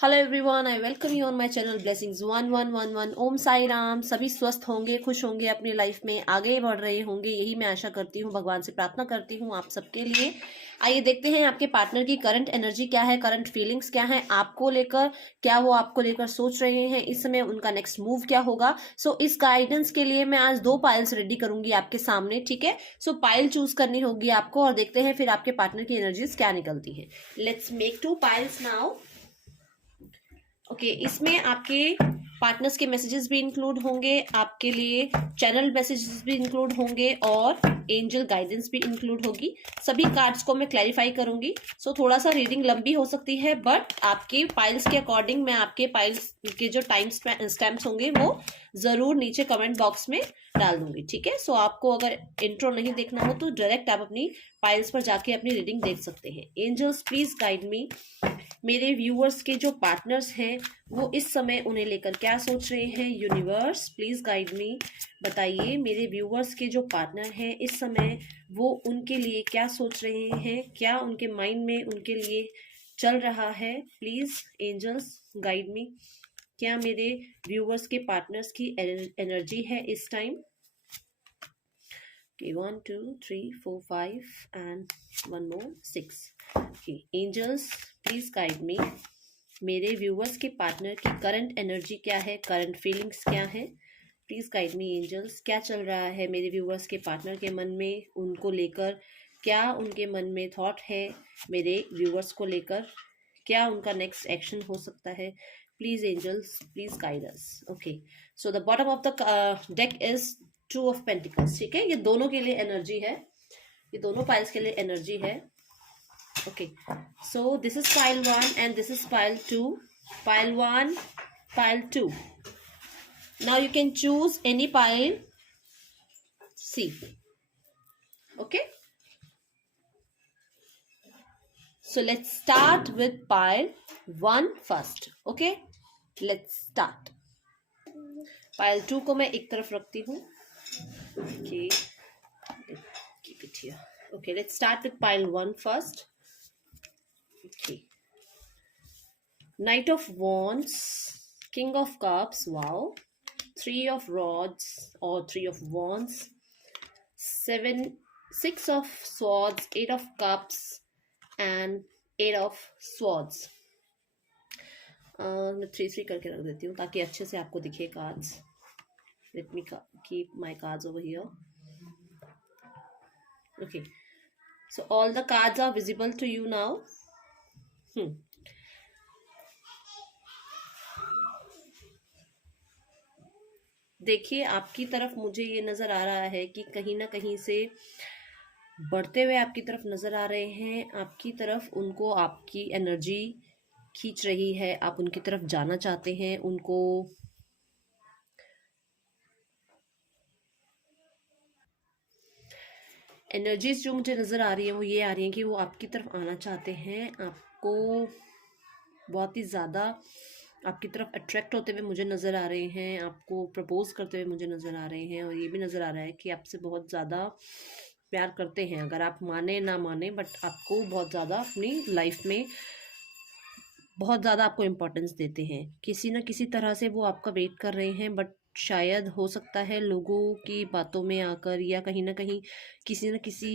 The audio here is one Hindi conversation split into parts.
Hello everyone, I welcome you on my channel blessings 1111। ओम साई राम। सभी स्वस्थ होंगे, खुश होंगे, अपनी लाइफ में आगे बढ़ रहे होंगे, यही मैं आशा करती हूँ, भगवान से प्रार्थना करती हूँ आप सबके लिए। आइए देखते हैं आपके पार्टनर की करंट एनर्जी क्या है, करंट फीलिंग्स क्या है आपको लेकर, क्या वो आपको लेकर सोच रहे हैं इस समय, उनका नेक्स्ट मूव क्या होगा। सो इस गाइडेंस के लिए मैं आज 2 पाइल्स रेडी करूंगी आपके सामने, ठीक है। सो पाइल चूज करनी होगी आपको और देखते हैं फिर आपके पार्टनर की एनर्जीज क्या निकलती है। Let's make 2 piles now. Okay, इसमें आपके पार्टनर्स के मैसेजेस भी इंक्लूड होंगे, आपके लिए चैनल मैसेजेस भी इंक्लूड होंगे और एंजल गाइडेंस भी इंक्लूड होगी। सभी कार्ड्स को मैं क्लैरिफाई करूंगी। सो थोड़ा सा रीडिंग लंबी हो सकती है, बट आपके पाइल्स के अकॉर्डिंग मैं आपके पाइल्स के जो टाइम स्टैम्प्स होंगे वो जरूर नीचे कमेंट बॉक्स में डाल दूंगी, ठीक है। सो आपको अगर इंट्रो नहीं देखना हो तो डायरेक्ट आप अपनी पाइल्स पर जाके अपनी रीडिंग देख सकते हैं। Angels please guide me. मेरे व्यूअर्स के जो पार्टनर्स हैं वो इस समय उन्हें लेकर क्या सोच रहे हैं। यूनिवर्स प्लीज गाइड मी। बताइए मेरे व्यूअर्स के जो पार्टनर हैं इस समय वो उनके लिए क्या सोच रहे हैं, क्या उनके माइंड में उनके लिए चल रहा है। Please angels guide me. क्या मेरे व्यूअर्स के पार्टनर्स की एनर्जी है इस time. Okay, 1 2 3 4 5 and one more 6. Okay, angels please guide me. मेरे व्यूअर्स के पार्टनर की करंट एनर्जी क्या है, करंट फीलिंग्स क्या है। Please guide me angels. क्या चल रहा है मेरे व्यूअर्स के पार्टनर के मन में, उनको लेकर क्या उनके मन में थॉट है मेरे व्यूअर्स को लेकर, क्या उनका नेक्स्ट एक्शन हो सकता है। Please angels please guide us. Okay, so the bottom of the deck is 2 of pentacles, ठीक है। ये दोनों के लिए एनर्जी है, ये दोनों पाइल्स के लिए एनर्जी है। Okay, so this is pile 1 and this is pile 2। Pile 1, pile 2। Now you can choose any pile see. Okay, so let's start with pile 1 first. Okay, let's start. pile 2 को मैं एक तरफ रखती हूँ। Okay, keep it here. Okay, let's start with pile 1 first. Okay, Knight of Wands, King of Cups, wow, 3 of Rods or 3 of Wands, 6 of Swords, 8 of Cups and 8 of Swords. मैं 3 करके रख देती हूँ ताकि अच्छे से आपको दिखे cards. Let me keep my cards over here. Okay, so all the cards are visible to you now. देखिए आपकी तरफ मुझे ये नजर आ रहा है कि कहीं ना कहीं से बढ़ते हुए आपकी तरफ नजर आ रहे हैं, आपकी तरफ उनको आपकी एनर्जी खींच रही है, आप उनकी तरफ जाना चाहते हैं। उनको एनर्जीज जो मुझे नज़र आ रही है वो ये आ रही है कि वो आपकी तरफ आना चाहते हैं, आपको बहुत ही ज़्यादा आपकी तरफ अट्रैक्ट होते हुए मुझे नज़र आ रहे हैं, आपको प्रपोज करते हुए मुझे नज़र आ रहे हैं। और ये भी नज़र आ रहा है कि आपसे बहुत ज़्यादा प्यार करते हैं, अगर आप माने ना माने, बट आपको बहुत ज़्यादा अपनी लाइफ में बहुत ज़्यादा आपको इम्पोर्टेंस देते हैं। किसी न किसी तरह से वो आपका वेट कर रहे हैं, बट शायद हो सकता है लोगों की बातों में आकर या कहीं ना कहीं किसी न किसी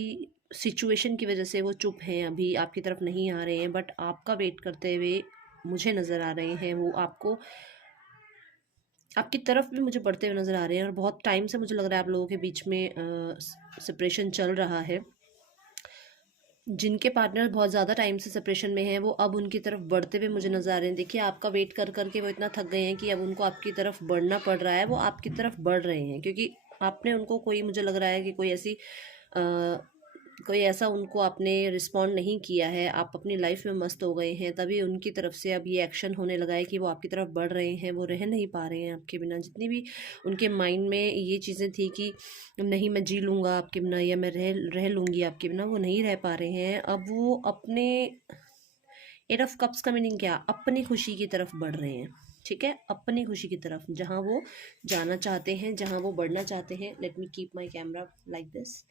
सिचुएशन की वजह से वो चुप हैं, अभी आपकी तरफ नहीं आ रहे हैं, बट आपका वेट करते हुए मुझे नज़र आ रहे हैं। वो आपको आपकी तरफ भी मुझे बढ़ते हुए नज़र आ रहे हैं और बहुत टाइम से मुझे लग रहा है आप लोगों के बीच में सेपरेशन चल रहा है। जिनके पार्टनर बहुत ज़्यादा टाइम से सेपरेशन में हैं वो अब उनकी तरफ बढ़ते हुए मुझे नज़र आ रहे हैं। देखिए आपका वेट कर करके वो इतना थक गए हैं कि अब उनको आपकी तरफ बढ़ना पड़ रहा है, वो आपकी तरफ बढ़ रहे हैं क्योंकि आपने उनको कोई, मुझे लग रहा है कि कोई ऐसा उनको आपने रिस्पॉन्ड नहीं किया है, आप अपनी लाइफ में मस्त हो गए हैं, तभी उनकी तरफ से अब ये एक्शन होने लगा है कि वो आपकी तरफ बढ़ रहे हैं। वो रह नहीं पा रहे हैं आपके बिना। जितनी भी उनके माइंड में ये चीज़ें थी कि नहीं मैं जी लूँगा आपके बिना या मैं रह लूँगी आपके बिना, वो नहीं रह पा रहे हैं। अब वो अपने 8 ऑफ कप्स का मीनिंग क्या, अपनी खुशी की तरफ बढ़ रहे हैं, ठीक है, अपनी खुशी की तरफ, जहाँ वो जाना चाहते हैं, जहाँ वो बढ़ना चाहते हैं। Late me keep my camera like this.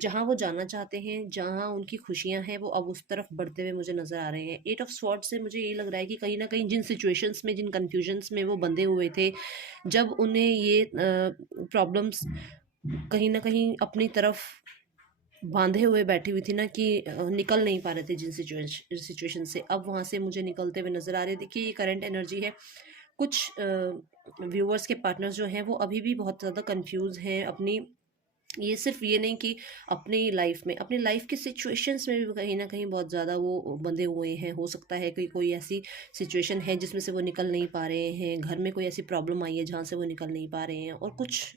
जहाँ वो जाना चाहते हैं, जहाँ उनकी खुशियाँ हैं, वो अब उस तरफ बढ़ते हुए मुझे नज़र आ रहे हैं। एट ऑफ स्वॉर्ड से मुझे ये लग रहा है कि कहीं न कहीं जिन सिचुएशंस में, जिन कन्फ्यूजन्स में वो बंधे हुए थे, जब उन्हें ये प्रॉब्लम्स कहीं न कहीं अपनी तरफ बांधे हुए बैठी हुई थी ना, कि निकल नहीं पा रहे थे जिन सिचुएशन से, अब वहाँ से मुझे निकलते हुए नज़र आ रहे हैं। देखिए, ये करंट एनर्जी है। कुछ व्यूअर्स के पार्टनर्स जो हैं वो अभी भी बहुत ज़्यादा कंफ्यूज हैं अपनी, ये सिर्फ ये नहीं कि अपनी लाइफ में, अपनी लाइफ के सिचुएशंस में भी कहीं ना कहीं बहुत ज़्यादा वो बंधे हुए हैं। हो सकता है कि कोई ऐसी सिचुएशन है जिसमें से वो निकल नहीं पा रहे हैं, घर में कोई ऐसी प्रॉब्लम आई है जहाँ से वो निकल नहीं पा रहे हैं, और कुछ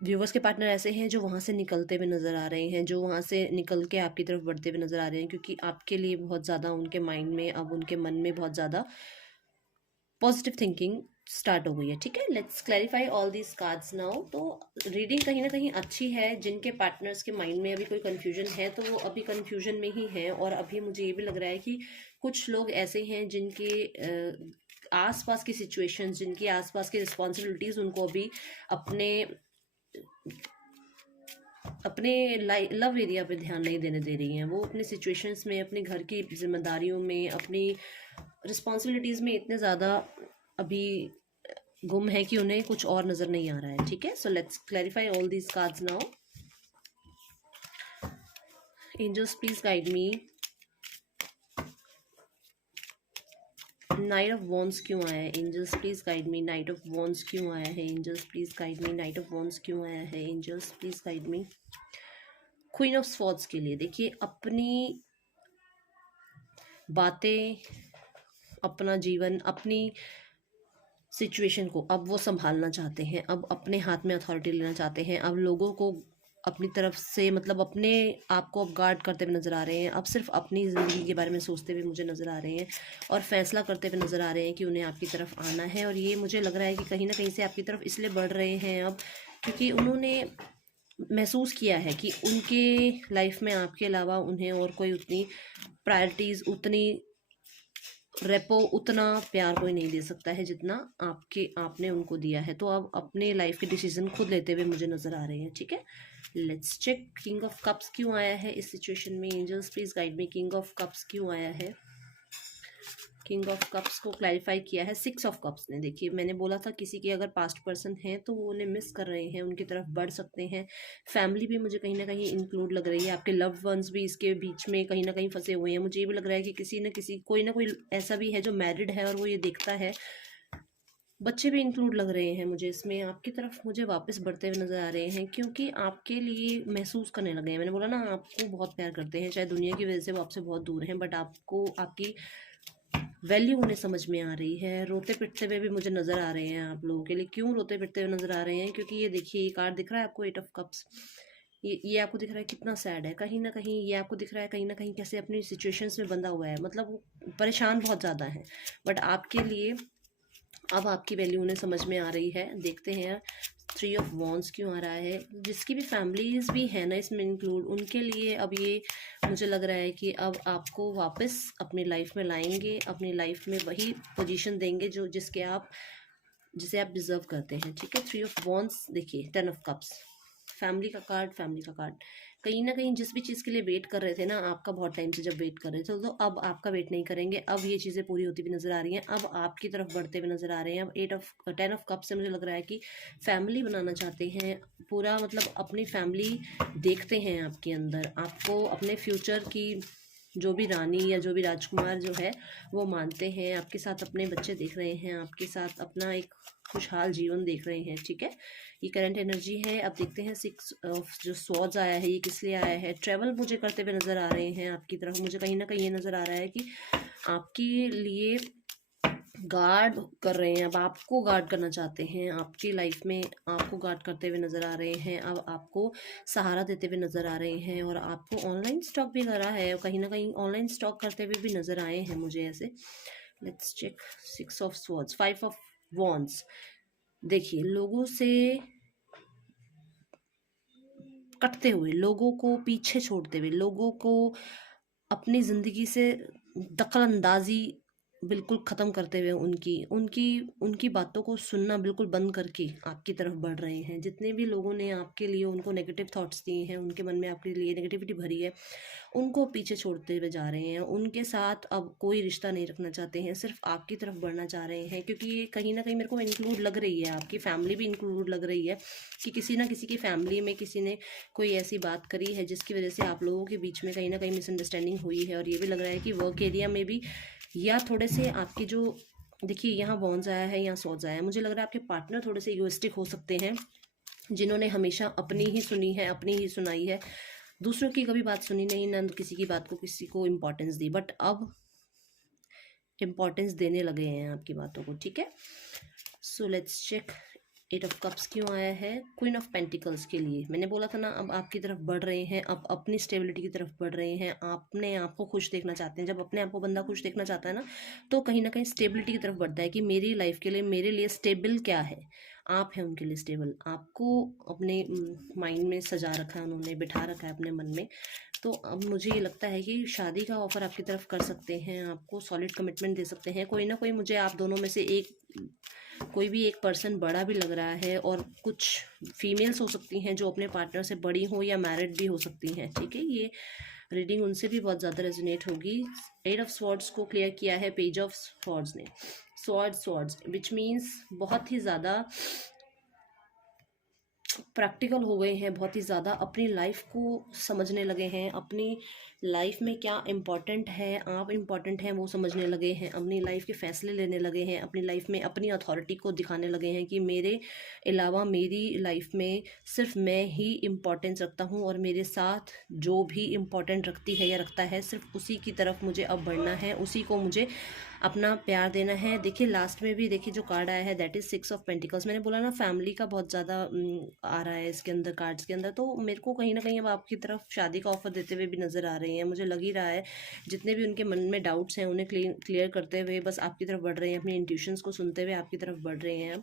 व्यूवर्स के पार्टनर ऐसे हैं जो वहाँ से निकलते हुए नज़र आ रहे हैं, जो वहाँ से निकल के आपकी तरफ बढ़ते हुए नज़र आ रहे हैं, क्योंकि आपके लिए बहुत ज़्यादा उनके माइंड में, अब उनके मन में बहुत ज़्यादा पॉजिटिव थिंकिंग स्टार्ट हो गई है। ठीक है, let's clarify all these cards now. तो रीडिंग कहीं ना कहीं अच्छी है। जिनके पार्टनर्स के माइंड में अभी कोई कन्फ्यूजन है तो वो अभी कन्फ्यूजन में ही है, और अभी मुझे ये भी लग रहा है कि कुछ लोग ऐसे हैं जिनके आसपास की सिचुएशंस, जिनकी आसपास की रिस्पॉन्सिबिलिटीज़ उनको अभी अपने अपने लव एरिया पे ध्यान नहीं देने दे रही हैं। वो अपने सिचुएशंस में, अपने घर की जिम्मेदारियों में, अपनी रिस्पॉन्सिबिलिटीज़ में इतने ज़्यादा अभी गुम है कि उन्हें कुछ और नज़र नहीं आ रहा है। ठीक है, so let's clarify all these cards now. Angels please guide me. Knight of wands क्यों आया है? Angels please guide me. Knight of wands क्यों आया है? Angels please guide me. Knight of wands क्यों आया है? Angels please guide me. Queen of swords के लिए देखिए, अपनी बातें, अपना जीवन, अपनी सिचुएशन को अब वो संभालना चाहते हैं, अब अपने हाथ में अथॉरिटी लेना चाहते हैं, अब लोगों को अपनी तरफ से, मतलब अपने आप को अब गार्ड करते हुए नज़र आ रहे हैं, अब सिर्फ अपनी ज़िंदगी के बारे में सोचते हुए मुझे नज़र आ रहे हैं, और फैसला करते हुए नज़र आ रहे हैं कि उन्हें आपकी तरफ आना है। और ये मुझे लग रहा है कि कहीं ना कहीं से आपकी तरफ इसलिए बढ़ रहे हैं अब, क्योंकि उन्होंने महसूस किया है कि उनके लाइफ में आपके अलावा उन्हें और कोई उतनी प्रायोरिटीज़, उतनी रेपो, उतना प्यार कोई नहीं दे सकता है जितना आपने उनको दिया है। तो अब अपने लाइफ के डिसीजन खुद लेते हुए मुझे नज़र आ रहे हैं। ठीक है, let's check. King of cups क्यों आया है इस सिचुएशन में? Angels please guide me. King of cups क्यों आया है? किंग ऑफ कप्स को क्लैरिफाई किया है सिक्स ऑफ कप्स ने। देखिए, मैंने बोला था किसी के अगर पास्ट पर्सन है तो वो उन्हें मिस कर रहे हैं, उनकी तरफ बढ़ सकते हैं। फैमिली भी मुझे कहीं ना कहीं इंक्लूड लग रही है, आपके लव्ड वंस भी इसके बीच में कहीं ना कहीं फंसे हुए हैं। मुझे ये भी लग रहा है कि किसी न किसी, कोई ना कोई ऐसा भी है जो मैरिड है और वो ये देखता है। बच्चे भी इंक्लूड लग रहे हैं मुझे इसमें, आपकी तरफ मुझे वापस बढ़ते हुए नजर आ रहे हैं, क्योंकि आपके लिए महसूस करने लगे हैं। मैंने बोला ना, आपको बहुत प्यार करते हैं, चाहे दुनिया की वजह से वो आपसे बहुत दूर हैं, बट आपको आपकी वैल्यू उन्हें समझ में आ रही है। रोते पिटते हुए भी मुझे नज़र आ रहे हैं आप लोगों के लिए। क्यों रोते पिटते हुए नज़र आ रहे हैं? क्योंकि ये देखिए, ये कार्ड दिख रहा है आपको, एट ऑफ कप्स। ये आपको दिख रहा है कितना सैड है। कहीं ना कहीं ये आपको दिख रहा है, कहीं ना कहीं कैसे अपनी सिचुएशंस में बंधा हुआ है, मतलब वो परेशान बहुत ज़्यादा है, बट आपके लिए अब आपकी वैल्यू उन्हें समझ में आ रही है। देखते हैं थ्री ऑफ वॉन्ड्स क्यों आ रहा है। जिसकी भी फैमिलीज भी है ना इसमें इंक्लूड, उनके लिए अब ये मुझे लग रहा है कि अब आपको वापस अपनी लाइफ में लाएंगे, अपनी लाइफ में वही पोजीशन देंगे जो जिसे आप डिजर्व करते हैं। ठीक है, थ्री ऑफ वॉन्ड्स देखिए, टेन ऑफ कप्स, फैमिली का कार्ड, फैमिली का कार्ड। कहीं ना कहीं जिस भी चीज़ के लिए वेट कर रहे थे ना, आपका बहुत टाइम से जब वेट कर रहे थे, तो अब आपका वेट नहीं करेंगे। अब ये चीज़ें पूरी होती हुई नज़र आ रही हैं, अब आपकी तरफ बढ़ते हुए नज़र आ रहे हैं। अब टेन ऑफ कप से मुझे लग रहा है कि फैमिली बनाना चाहते हैं पूरा, मतलब अपनी फैमिली देखते हैं आपके अंदर, आपको अपने फ्यूचर की जो भी रानी या जो भी राजकुमार जो है वो मानते हैं, आपके साथ अपने बच्चे देख रहे हैं, आपके साथ अपना एक खुशहाल जीवन देख रहे हैं। ठीक है, ये करंट एनर्जी है। अब देखते हैं सिक्स ऑफ जो स्वॉर्ड्स आया है, ये किस लिए आया है? ट्रैवल मुझे करते हुए नज़र आ रहे हैं आपकी तरफ। मुझे कहीं ना कहीं ये नज़र आ रहा है कि आपके लिए गार्ड कर रहे हैं, अब आपको गार्ड करना चाहते हैं, आपकी लाइफ में आपको गार्ड करते हुए नज़र आ रहे हैं, अब आपको सहारा देते हुए नज़र आ रहे हैं, और आपको ऑनलाइन स्टॉक भी करा है, कहीं ना कहीं ऑनलाइन स्टॉक करते हुए भी नज़र आए हैं मुझे ऐसे। Let's check six of swords, five of wands. देखिए, लोगों से कटते हुए, लोगों को पीछे छोड़ते हुए, लोगों को अपनी ज़िंदगी से दखल अंदाजी बिल्कुल ख़त्म करते हुए उनकी उनकी उनकी बातों को सुनना बिल्कुल बंद करके आपकी तरफ बढ़ रहे हैं। जितने भी लोगों ने आपके लिए उनको नेगेटिव थॉट्स दिए हैं, उनके मन में आपके लिए नेगेटिविटी भरी है, उनको पीछे छोड़ते हुए जा रहे हैं। उनके साथ अब कोई रिश्ता नहीं रखना चाहते हैं, सिर्फ आपकी तरफ बढ़ना चाह रहे हैं। क्योंकि ये कहीं ना कहीं मेरे को इंक्लूड लग रही है, आपकी फैमिली भी इंक्लूड लग रही है कि किसी ना किसी की फैमिली में किसी ने कोई ऐसी बात करी है जिसकी वजह से आप लोगों के बीच में कहीं ना कहीं मिसअंडरस्टैंडिंग हुई है। और ये भी लग रहा है कि वर्क एरिया में भी, या थोड़े से आपके जो, देखिए यहाँ वॉन्स आया है, यहाँ सॉर्ड्स आया है, मुझे लग रहा है आपके पार्टनर थोड़े से इगोइस्टिक हो सकते हैं, जिन्होंने हमेशा अपनी ही सुनी है, अपनी ही सुनाई है, दूसरों की कभी बात सुनी नहीं, ना किसी की बात को किसी को इम्पोर्टेंस दी। बट अब इम्पोर्टेंस देने लगे हैं आपकी बातों को, ठीक है। So let's check. 8 of cups क्यों आया है? क्वीन ऑफ पेंटिकल्स के लिए मैंने बोला था ना, अब आपकी तरफ बढ़ रहे हैं, अब अपनी स्टेबिलिटी की तरफ बढ़ रहे हैं, अपने आप को खुश देखना चाहते हैं। जब अपने आप को बंदा खुश देखना चाहता है ना, तो कहीं ना कहीं स्टेबिलिटी की तरफ बढ़ता है कि मेरी लाइफ के लिए, मेरे लिए स्टेबल क्या है, आप हैं उनके लिए स्टेबल। आपको अपने माइंड में सजा रखा है उन्होंने, बिठा रखा है अपने मन में। तो अब मुझे ये लगता है कि शादी का ऑफर आपकी तरफ कर सकते हैं, आपको सॉलिड कमिटमेंट दे सकते हैं। कोई ना कोई, मुझे आप दोनों में से एक, कोई भी एक पर्सन बड़ा भी लग रहा है, और कुछ फीमेल्स हो सकती हैं जो अपने पार्टनर से बड़ी हो या मैरिड भी हो सकती हैं, ठीक है। ये रीडिंग उनसे भी बहुत ज़्यादा रेजोनेट होगी। 8 ऑफ स्वॉर्ड्स को क्लियर किया है पेज ऑफ स्वॉर्ड्स ने। स्वॉर्ड्स विच मीन्स बहुत ही ज़्यादा प्रैक्टिकल हो गए हैं, बहुत ही ज़्यादा अपनी लाइफ को समझने लगे हैं, अपनी लाइफ में क्या इम्पोर्टेंट है, आप इम्पोर्टेंट हैं वो समझने लगे हैं, अपनी लाइफ के फैसले लेने लगे हैं, अपनी लाइफ में अपनी अथॉरिटी को दिखाने लगे हैं कि मेरे अलावा मेरी लाइफ में सिर्फ मैं ही इम्पोर्टेंस रखता हूँ, और मेरे साथ जो भी इम्पोर्टेंट रखती है या रखता है, सिर्फ उसी की तरफ मुझे अब बढ़ना है, उसी को मुझे अपना प्यार देना है। देखिए लास्ट में भी देखिए जो कार्ड आया है, दैट इज 6 ऑफ पेंटिकल्स। मैंने बोला ना, फैमिली का बहुत ज़्यादा आ रहा है इसके अंदर, कार्ड्स के अंदर। तो मेरे को कहीं ना कहीं अब आपकी तरफ शादी का ऑफर देते हुए भी नज़र आ रही हैं, मुझे लग ही रहा है। जितने भी उनके मन में डाउट्स हैं उन्हें क्लियर करते हुए बस आपकी तरफ बढ़ रहे हैं, अपनी इंट्यूशंस को सुनते हुए आपकी तरफ बढ़ रहे हैं।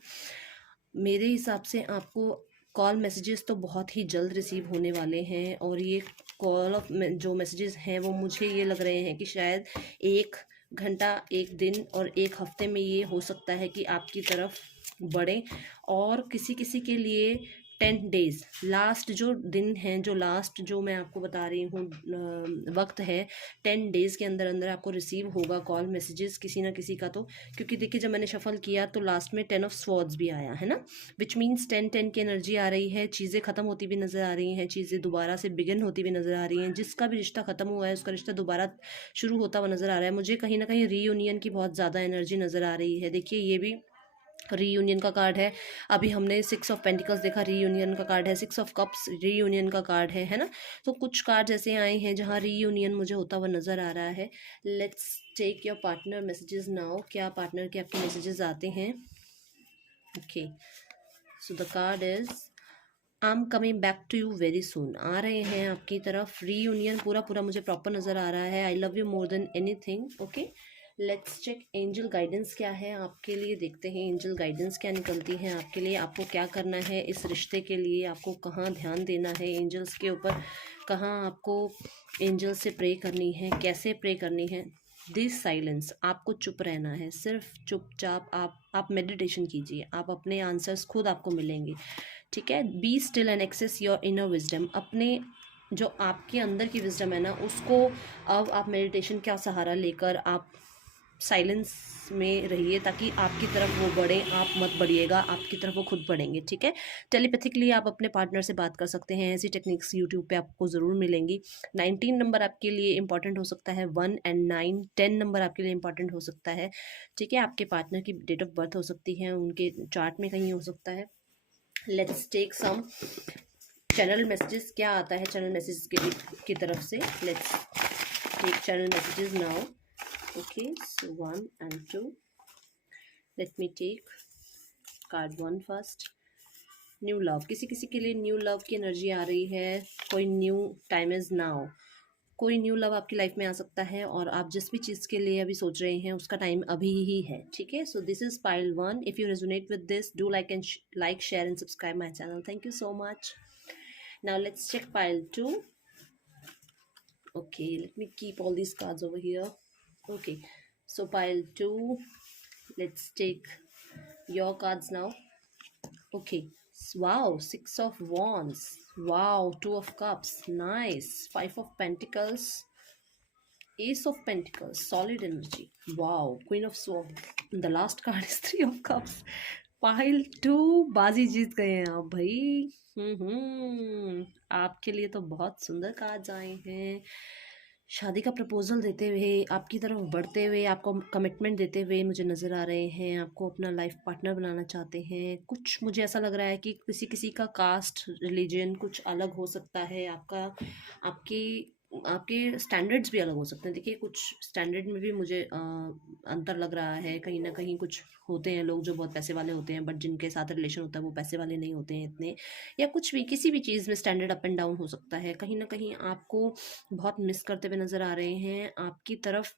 मेरे हिसाब से आपको कॉल मैसेजेस तो बहुत ही जल्द रिसीव होने वाले हैं, और ये कॉल ऑफ जो मैसेजेस हैं वो मुझे ये लग रहे हैं कि शायद 1 घंटा, 1 दिन और 1 हफ्ते में ये हो सकता है कि आपकी तरफ बढ़े। और किसी किसी के लिए 10 डेज, लास्ट जो दिन हैं, जो लास्ट जो मैं आपको बता रही हूँ वक्त है, 10 डेज के अंदर अंदर आपको रिसीव होगा कॉल मैसेजेस किसी ना किसी का। तो क्योंकि देखिए जब मैंने शफल किया तो लास्ट में 10 ऑफ स्वॉर्ड्स भी आया है ना, विच मीन्स 10-10 की एनर्जी आ रही है, चीज़ें ख़त्म होती भी नज़र आ रही हैं, चीज़ें दोबारा से बिगिन होती भी नज़र आ रही हैं। जिसका भी रिश्ता ख़त्म हुआ है उसका रिश्ता दोबारा शुरू होता हुआ नज़र आ रहा है। मुझे कहीं ना कहीं रीयूनियन की बहुत ज़्यादा एनर्जी नज़र आ रही है। देखिए ये भी रीयूनियन का कार्ड है। अभी हमने 6 ऑफ पेंटिकल्स देखा, रीयूनियन का कार्ड है। 6 ऑफ कप्स रीयूनियन का कार्ड है ना। तो कुछ कार्ड ऐसे आए हैं जहाँ रीयूनियन मुझे होता हुआ नज़र आ रहा है। Let's take your partner messages now. क्या पार्टनर के आपके मैसेजेस आते हैं? Okay, so the card is I am coming back to you very soon. आ रहे हैं आपकी तरफ। रीयूनियन पूरा पूरा मुझे प्रॉपर नज़र आ रहा है। I love you more than anything. Okay, let's check angel guidance क्या है आपके लिए। देखते हैं एंजल गाइडेंस क्या निकलती है आपके लिए। आपको क्या करना है इस रिश्ते के लिए, आपको कहाँ ध्यान देना है एंजल्स के ऊपर, कहाँ आपको एंजल से प्रे करनी है, कैसे प्रे करनी है। दिस साइलेंस, आपको चुप रहना है, सिर्फ चुपचाप आप मेडिटेशन कीजिए, आप अपने आंसर्स खुद आपको मिलेंगे, ठीक है। Be still and access your inner wisdom. अपने जो आपके अंदर की विजडम है ना, उसको अब आप मेडिटेशन का सहारा लेकर आप साइलेंस में रहिए, ताकि आपकी तरफ वो बढ़े, आप मत बढ़िएगा, आपकी तरफ वो खुद बढ़ेंगे, ठीक है। टेलीपैथिकली आप अपने पार्टनर से बात कर सकते हैं। ऐसी टेक्निक्स यूट्यूब पे आपको ज़रूर मिलेंगी। 19 नंबर आपके लिए इंपॉर्टेंट हो सकता है। 1 and 9, 10 नंबर आपके लिए इंपॉर्टेंट हो सकता है, ठीक है। आपके पार्टनर की डेट ऑफ बर्थ हो सकती है, उनके चार्ट में कहीं हो सकता है। Let's take some channel messages. क्या आता है चैनल मैसेजेस की तरफ से? Let's take channel messages now. Okay, so 1 and 2. Let me take card 1 first. New love, किसी किसी के लिए न्यू लव की एनर्जी आ रही है। कोई न्यू टाइम इज नाउ, कोई न्यू लव आपकी लाइफ में आ सकता है, और आप जिस भी चीज़ के लिए अभी सोच रहे हैं उसका टाइम अभी ही है, ठीक है। So this is pile 1। If you resonate with this, do like share and subscribe my channel. Thank you so much. Now let's check pile 2. Okay, let me keep all these cards over here. Okay, So pile 2, let's take your cards now. Okay. Wow, 6 of wands. Wow, 2 of cups. Nice. 5 of pentacles. Ace of pentacles. Solid energy. Wow, queen of swords. The last card is 3 of cups. Pile 2, बाजी जीत गए हैं आप भाई। आपके लिए तो बहुत सुंदर कार्ड्स आए हैं। शादी का प्रपोजल देते हुए, आपकी तरफ बढ़ते हुए, आपको कमिटमेंट देते हुए मुझे नज़र आ रहे हैं। आपको अपना लाइफ पार्टनर बनाना चाहते हैं। कुछ मुझे ऐसा लग रहा है कि किसी किसी का कास्ट रिलीजन कुछ अलग हो सकता है। आपका आपकी आपके स्टैंडर्ड्स भी अलग हो सकते हैं। देखिए, कुछ स्टैंडर्ड में भी मुझे अंतर लग रहा है। कहीं ना कहीं कुछ होते हैं लोग जो बहुत पैसे वाले होते हैं, बट जिनके साथ रिलेशन होता है वो पैसे वाले नहीं होते हैं इतने, या कुछ भी किसी भी चीज़ में स्टैंडर्ड अप एंड डाउन हो सकता है। कहीं ना कहीं आपको बहुत मिस करते हुए नज़र आ रहे हैं। आपकी तरफ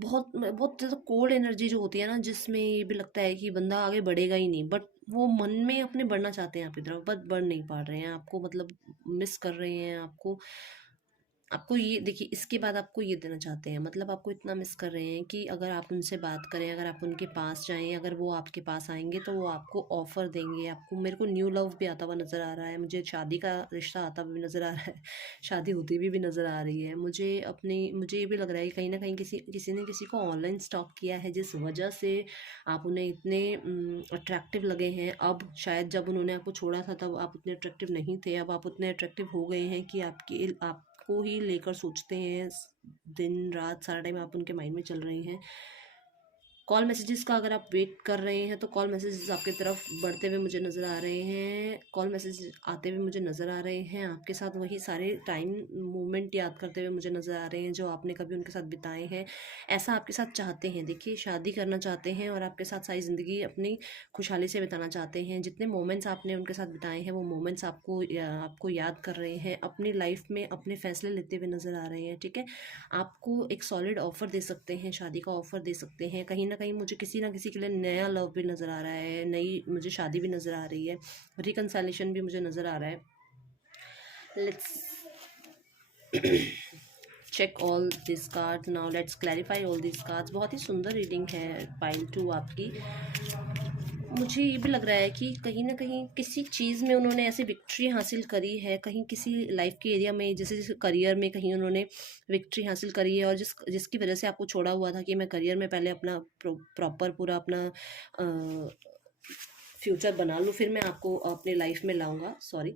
बहुत बहुत ज़्यादा कोल्ड एनर्जी जो होती है ना, जिसमें ये भी लगता है कि बंदा आगे बढ़ेगा ही नहीं, बट वो मन में अपने बढ़ना चाहते हैं आपकी तरफ, बट बढ़ नहीं पा रहे हैं। आपको मतलब मिस कर रहे हैं। आपको आपको ये देखिए, इसके बाद आपको ये देना चाहते हैं, मतलब आपको इतना मिस कर रहे हैं कि अगर आप उनसे बात करें, अगर आप उनके पास जाएं, अगर वो आपके पास आएंगे तो वो आपको ऑफ़र देंगे। आपको, मेरे को न्यू लव भी आता हुआ नज़र आ रहा है। मुझे शादी का रिश्ता आता हुआ भी नज़र आ रहा है। शादी होती हुई भी नज़र आ रही है। मुझे ये भी लग रहा है कि कहीं ना कहीं किसी किसी ने किसी को ऑनलाइन स्टॉक किया है, जिस वजह से आप उन्हें इतने अट्रैक्टिव लगे हैं। अब शायद जब उन्होंने आपको छोड़ा था तब आप उतने अट्रैक्टिव नहीं थे, अब आप उतने अट्रैक्टिव हो गए हैं कि आपको ही लेकर सोचते हैं। दिन रात सारा टाइम आप उनके माइंड में चल रही हैं। कॉल मैसेजेस का अगर आप वेट कर रहे हैं तो कॉल मैसेजेस आपकी तरफ बढ़ते हुए मुझे नज़र आ रहे हैं। कॉल मैसेज आते हुए मुझे नज़र आ रहे हैं। आपके साथ वही सारे टाइम मोमेंट याद करते हुए मुझे नज़र आ रहे हैं जो आपने कभी उनके साथ बिताए हैं। ऐसा आपके साथ चाहते हैं। देखिए, शादी करना चाहते हैं और आपके साथ सारी ज़िंदगी अपनी खुशहाली से बिताना चाहते हैं। जितने मोमेंट्स आपने उनके साथ बिताए हैं वो मोमेंट्स आपको याद कर रहे हैं। अपनी लाइफ में अपने फैसले लेते हुए नज़र आ रहे हैं। ठीक है, आपको एक सॉलिड ऑफ़र दे सकते हैं, शादी का ऑफ़र दे सकते हैं। कहीं ना कहीं मुझे किसी ना किसी के लिए नया लव भी नज़र आ रहा है, नई मुझे शादी भी नज़र आ रही है, रिकन्साइलेशन भी मुझे नज़र आ रहा है। Let's check all this card now, let's clarify all this cards. बहुत ही सुंदर रीडिंग है पाइल 2 आपकी। मुझे ये भी लग रहा है कि कहीं ना कहीं किसी चीज़ में उन्होंने ऐसी विक्ट्री हासिल करी है, कहीं किसी लाइफ के एरिया में, जैसे जैसे करियर में कहीं उन्होंने विक्ट्री हासिल करी है, और जिसकी वजह से आपको छोड़ा हुआ था कि मैं करियर में पहले अपना प्रॉपर पूरा अपना फ्यूचर बना लूँ, फिर मैं आपको अपने लाइफ में लाऊंगा, सॉरी,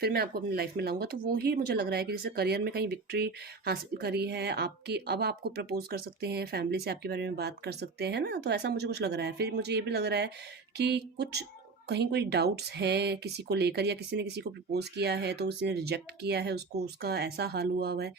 फिर मैं आपको अपनी लाइफ में लाऊंगा। तो वो ही मुझे लग रहा है कि जैसे करियर में कहीं विक्ट्री हासिल करी है आपकी, अब आपको प्रपोज कर सकते हैं, फैमिली से आपके बारे में बात कर सकते हैं ना। तो ऐसा मुझे कुछ लग रहा है। फिर मुझे ये भी लग रहा है कि कुछ कहीं कोई डाउट्स हैं किसी को लेकर, या किसी ने किसी को प्रपोज किया है तो उसने रिजेक्ट किया है उसको, उसका ऐसा हाल हुआ है।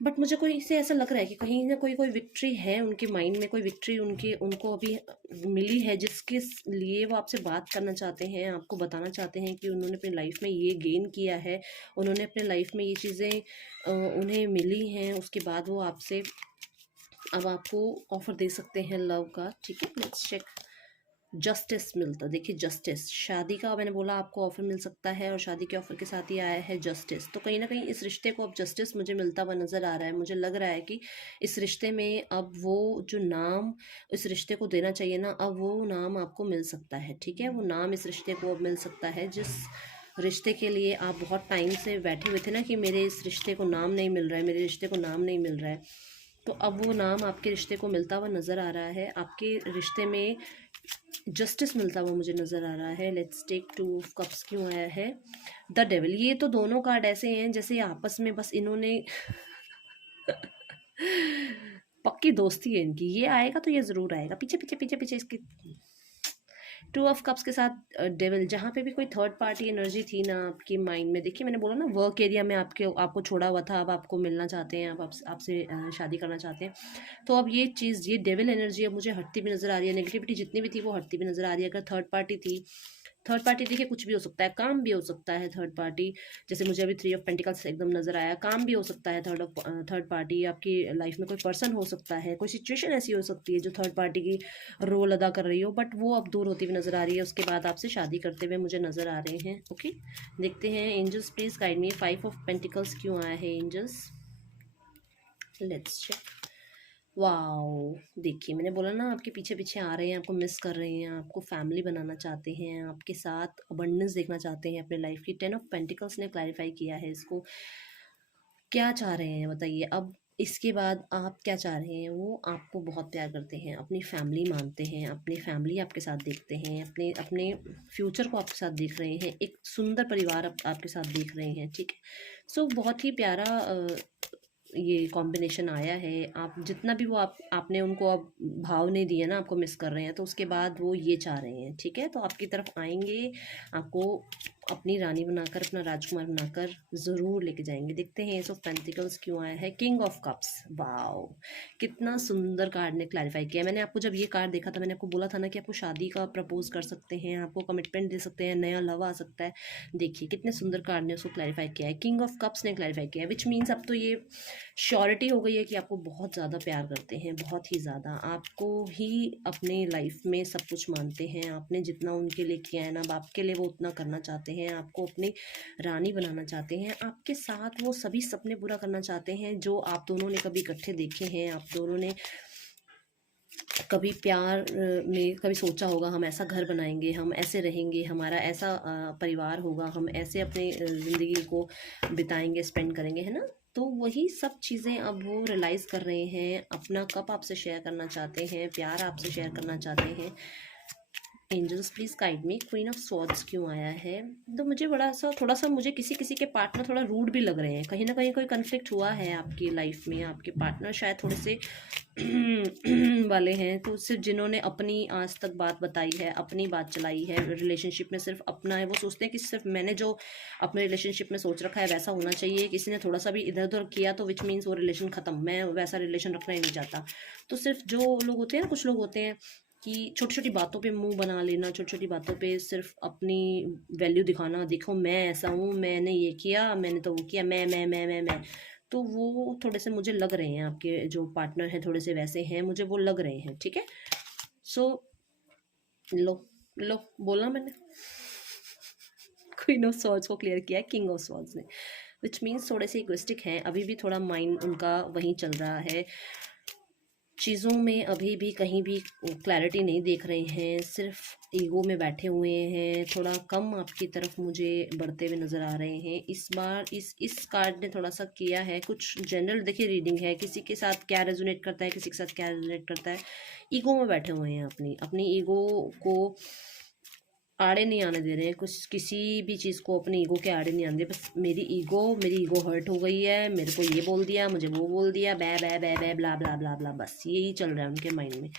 बट मुझे कोई से ऐसा लग रहा है कि कहीं ना कोई विक्ट्री है उनके माइंड में, कोई विक्ट्री उनको अभी मिली है, जिसके लिए वो आपसे बात करना चाहते हैं, आपको बताना चाहते हैं कि उन्होंने अपनी लाइफ में ये गेन किया है, उन्होंने अपने लाइफ में ये चीज़ें उन्हें मिली हैं। उसके बाद वो आपसे अब आपको ऑफर दे सकते हैं लव का। ठीक है, लेट्स चेक। जस्टिस मिलता, देखिए जस्टिस, शादी का मैंने बोला आपको ऑफर मिल सकता है, और शादी के ऑफर के साथ ही आया है जस्टिस। तो कहीं ना कहीं इस रिश्ते को अब जस्टिस मुझे मिलता हुआ नज़र आ रहा है। मुझे लग रहा है कि इस रिश्ते में अब वो जो नाम इस रिश्ते को देना चाहिए ना, अब वो नाम आपको मिल सकता है। ठीक है, वो नाम इस रिश्ते को अब मिल सकता है, जिस रिश्ते के लिए आप बहुत टाइम से बैठे हुए थे ना कि मेरे इस रिश्ते को नाम नहीं मिल रहा है, मेरे रिश्ते को नाम नहीं मिल रहा है, तो अब वो नाम आपके रिश्ते को मिलता हुआ नज़र आ रहा है। आपके रिश्ते में जस्टिस मिलता हुआ मुझे नज़र आ रहा है। लेट्स टेक 2 ऑफ कप्स क्यों आया है, द डेविल। ये तो दोनों कार्ड ऐसे हैं जैसे आपस में बस इन्होंने पक्की दोस्ती है इनकी, ये आएगा तो ये ज़रूर आएगा, पीछे पीछे पीछे पीछे इसकी। 2 ऑफ कप्स के साथ डेविल, जहाँ पे भी कोई थर्ड पार्टी एनर्जी थी ना आपकी माइंड में, देखिए मैंने बोला ना वर्क एरिया में आपको छोड़ा हुआ था, अब आपको मिलना चाहते हैं, अब आपसे शादी करना चाहते हैं। तो अब ये चीज़, ये डेविल एनर्जी अब मुझे हटती भी नज़र आ रही है। नेगेटिविटी जितनी भी थी वो हटती भी नज़र आ रही है। अगर थर्ड पार्टी थी, थर्ड पार्टी देखिए कुछ भी हो सकता है, काम भी हो सकता है थर्ड पार्टी, जैसे मुझे अभी 3 ऑफ पेंटिकल्स एकदम नज़र आया, काम भी हो सकता है थर्ड पार्टी। आपकी लाइफ में कोई पर्सन हो सकता है, कोई सिचुएशन ऐसी हो सकती है जो थर्ड पार्टी की रोल अदा कर रही हो, बट वो अब दूर होती हुई नज़र आ रही है। उसके बाद आपसे शादी करते हुए मुझे नज़र आ रहे हैं। ओके, देखते हैं angels please guide me. 5 of pentacles क्यों आया है एंजल्स, लेट्स चेक। वाओ! देखिए मैंने बोला ना आपके पीछे-पीछे आ रहे हैं, आपको मिस कर रहे हैं, आपको फैमिली बनाना चाहते हैं, आपके साथ अबंडेंस देखना चाहते हैं अपने लाइफ की। 10 ऑफ पेंटिकल्स ने क्लैरिफाई किया है इसको। क्या चाह रहे हैं बताइए? अब इसके बाद आप क्या चाह रहे हैं? वो आपको बहुत प्यार करते हैं, अपनी फैमिली मानते हैं, अपनी फैमिली आपके साथ देखते हैं, अपने अपने फ्यूचर को आपके साथ देख रहे हैं, एक सुंदर परिवार आपके साथ देख रहे हैं, ठीक है? सो बहुत ही प्यारा ये कॉम्बिनेशन आया है। आप जितना भी वो आपने उनको अब भाव नहीं दिया ना, आपको मिस कर रहे हैं, तो उसके बाद वो ये चाह रहे हैं, ठीक है? तो आपकी तरफ आएँगे, आपको अपनी रानी बनाकर, अपना राजकुमार बनाकर ज़रूर लेके जाएँगे। देखते हैं एस ऑफ पेंटिकल्स क्यों आया है? King of cups, wow! कितना सुंदर कार्ड ने क्लैरिफ़ाई किया। मैंने आपको जब ये कार्ड देखा था, मैंने आपको बोला था ना कि आपको शादी का प्रपोज़ कर सकते हैं, आपको कमिटमेंट दे सकते हैं, नया लव आ सकता है। देखिए कितने सुंदर कार्ड ने उसको क्लैरिफ़ाई किया है। किंग ऑफ कप्स ने क्लैरिफ़ाई किया है, व्हिच मीन्स अब तो ये श्योरिटी हो गई है कि आपको बहुत ज़्यादा प्यार करते हैं, बहुत ही ज़्यादा। आपको ही अपने लाइफ में सब कुछ मानते हैं। आपने जितना उनके लिए किया है ना, अब आपके लिए वो उतना करना चाहते हैं। आपको अपनी रानी बनाना चाहते हैं। आपके साथ वो सभी सपने पूरा करना चाहते हैं जो आप दोनों ने कभी इकट्ठे देखे हैं। आप दोनों ने कभी प्यार में कभी सोचा होगा हम ऐसा घर बनाएंगे, हम ऐसे रहेंगे, हमारा ऐसा परिवार होगा, हम ऐसे अपने ज़िंदगी को बिताएंगे, स्पेंड करेंगे, है ना? तो वही सब चीज़ें अब वो रियलाइज़ कर रहे हैं, अपना कप आपसे शेयर करना चाहते हैं, प्यार आपसे शेयर करना चाहते हैं। Angels please guide me, queen of swords क्यों आया है? तो मुझे बड़ा सा थोड़ा सा मुझे किसी किसी के पार्टनर थोड़ा रूड भी लग रहे हैं। कहीं ना कहीं कोई कन्फ्लिक्ट हुआ है आपकी लाइफ में। आपके पार्टनर शायद थोड़े से वाले हैं, तो सिर्फ जिन्होंने अपनी आज तक बात बताई है, अपनी बात चलाई है रिलेशनशिप में, सिर्फ अपना है। वो सोचते हैं कि सिर्फ मैंने जो अपने रिलेशनशिप में सोच रखा है वैसा होना चाहिए। किसी ने थोड़ा सा भी इधर उधर किया तो विच मीन्स वो रिलेशन ख़त्म, मैं वैसा रिलेशन रखना ही नहीं चाहता। तो सिर्फ जो लोग होते हैं ना, कुछ लोग होते हैं कि छोटी छोटी बातों पे मुंह बना लेना, छोटी छोटी बातों पे सिर्फ अपनी वैल्यू दिखाना, देखो मैं ऐसा हूँ, मैंने ये किया, मैंने तो वो किया, मैं। तो वो थोड़े से मुझे लग रहे हैं, आपके जो पार्टनर हैं थोड़े से वैसे हैं, मुझे वो लग रहे हैं, ठीक है? सो लो लो, बोला मैंने। क्वीन ऑफ सॉर्ड्स को क्लियर किया है किंग ऑफ सॉर्ड्स ने, विच मीन्स थोड़े से इगोइस्टिक हैं, अभी भी थोड़ा माइंड उनका वहीं चल रहा है। चीज़ों में अभी भी कहीं भी क्लैरिटी नहीं देख रहे हैं, सिर्फ ईगो में बैठे हुए हैं, थोड़ा कम आपकी तरफ मुझे बढ़ते हुए नज़र आ रहे हैं। इस बार इस कार्ड ने थोड़ा सा किया है कुछ जनरल, देखिए रीडिंग है, किसी के साथ क्या रेजोनेट करता है, किसी के साथ क्या रेजोनेट करता है। ईगो में बैठे हुए हैं, अपनी अपनी ईगो को आड़े नहीं आने दे रहे हैं, कुछ किसी भी चीज़ को अपने ईगो के आड़े नहीं आने दे। बस मेरी ईगो हर्ट हो गई है, मेरे को ये बोल दिया, मुझे वो बोल दिया, बै ब्ला ब्ला ब्ला ब्ला, बस यही चल रहा है उनके माइंड में,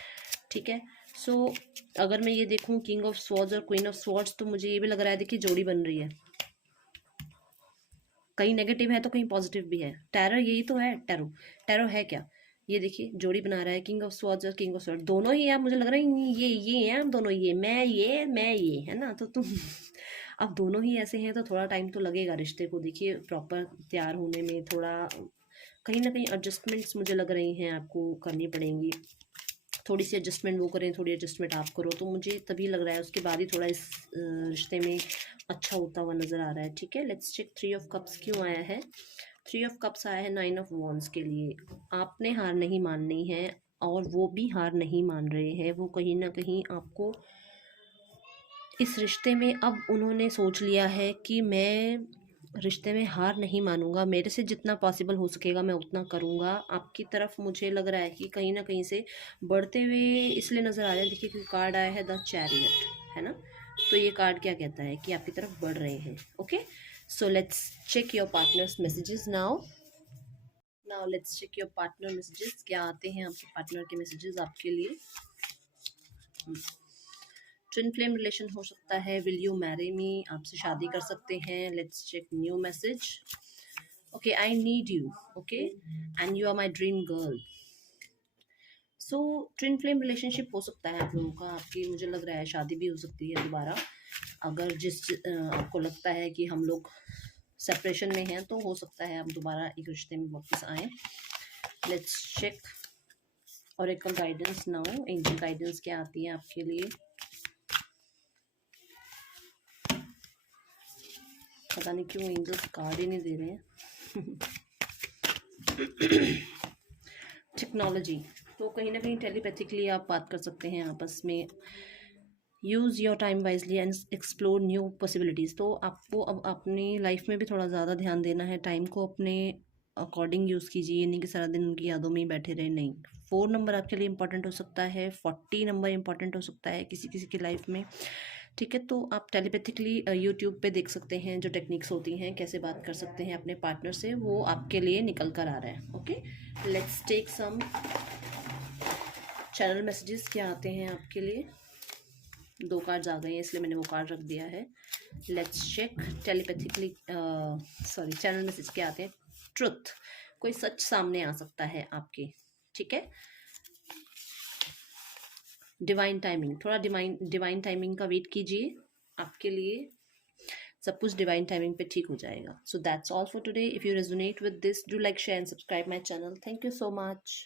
ठीक है? सो अगर मैं ये देखूं किंग ऑफ स्वॉर्ड्स और क्वीन ऑफ स्वॉर्ड्स, तो मुझे ये भी लग रहा है, देखिए जोड़ी बन रही है, कहीं नेगेटिव है तो कहीं पॉजिटिव भी है। टैरो यही तो है, टैरो टैरो है क्या? ये देखिए जोड़ी बना रहा है, किंग ऑफ स्वॉर्ड्स और किंग ऑफ स्वॉर्ड दोनों ही आप, मुझे लग रहा है ये हैं आप दोनों, मैं ये, है ना? तो तुम अब दोनों ही ऐसे हैं तो थोड़ा टाइम तो लगेगा रिश्ते को, देखिए प्रॉपर तैयार होने में। थोड़ा कहीं ना कहीं एडजस्टमेंट्स मुझे लग रही हैं आपको करनी पड़ेंगी। थोड़ी सी एडजस्टमेंट वो करें, थोड़ी एडजस्टमेंट आप करो, तो मुझे तभी लग रहा है उसके बाद ही थोड़ा इस रिश्ते में अच्छा होता हुआ नज़र आ रहा है, ठीक है? Let's check three of cups क्यों आया है। थ्री ऑफ कप्स आया है नाइन ऑफ वॉन्ड्स के लिए। आपने हार नहीं माननी है और वो भी हार नहीं मान रहे हैं। वो कहीं ना कहीं आपको इस रिश्ते में, अब उन्होंने सोच लिया है कि मैं रिश्ते में हार नहीं मानूंगा, मेरे से जितना पॉसिबल हो सकेगा मैं उतना करूंगा। आपकी तरफ मुझे लग रहा है कि कहीं ना कहीं से बढ़ते हुए इसलिए नज़र आ रहे हैं, देखिए क्योंकि कार्ड आया है द चैरियट, है ना? तो ये कार्ड क्या कहता है कि आपकी तरफ बढ़ रहे हैं, okay? So let's check your partners messages now. Let's check your partner messages, क्या आते हैं आपके पार्टनर के मैसेजेस आपके लिए। ट्विन फ्लेम रिलेशन हो सकता है, विल यू मैरी मी, आपसे शादी कर सकते हैं। Let's check new message. Okay, I need you, okay, and you are my dream girl. So twin flame relationship हो सकता है आप लोगों का, आपकी मुझे लग रहा है शादी भी हो सकती है दोबारा। अगर आपको लगता है कि हम लोग सेपरेशन में हैं, तो हो सकता है आप दोबारा एक रिश्ते में वापस आएँ। लेट्स चेक और एक गाइडेंस नाउ, एंजल गाइडेंस क्या आती है आपके लिए। पता नहीं क्यों एंजल्स कार्ड ही नहीं दे रहे हैं। टेक्नोलॉजी, तो कहीं ना कहीं टेलीपैथिकली आप बात कर सकते हैं आपस में। Use your time wisely and explore new possibilities. तो आपको अब अपनी लाइफ में भी थोड़ा ज़्यादा ध्यान देना है, टाइम को अपने अकॉर्डिंग यूज़ कीजिए, ये नहीं कि सारा दिन उनकी यादों में ही बैठे रहे, नहीं। 4 नंबर आपके लिए इंपॉर्टेंट हो सकता है, 40 नंबर इंपॉर्टेंट हो सकता है किसी किसी की लाइफ में, ठीक है। तो आप टेलीपैथिकली यूट्यूब पे देख सकते हैं जो टेक्निक्स होती हैं, कैसे बात कर सकते हैं अपने पार्टनर से, वो आपके लिए निकल कर आ रहा है। Okay, let's take some channel messages क्या आते हैं आपके लिए। 2 कार्ड्स आ गए हैं इसलिए मैंने वो कार्ड रख दिया है। Let's check telepathically, sorry, channel message क्या आते हैं। ट्रुथ, कोई सच सामने आ सकता है आपके, ठीक है। डिवाइन टाइमिंग, थोड़ा डिवाइन टाइमिंग का वेट कीजिए, आपके लिए सब कुछ डिवाइन टाइमिंग पे ठीक हो जाएगा। So that's all for today. If you resonate with this, do like, share and subscribe my channel. Thank you so much.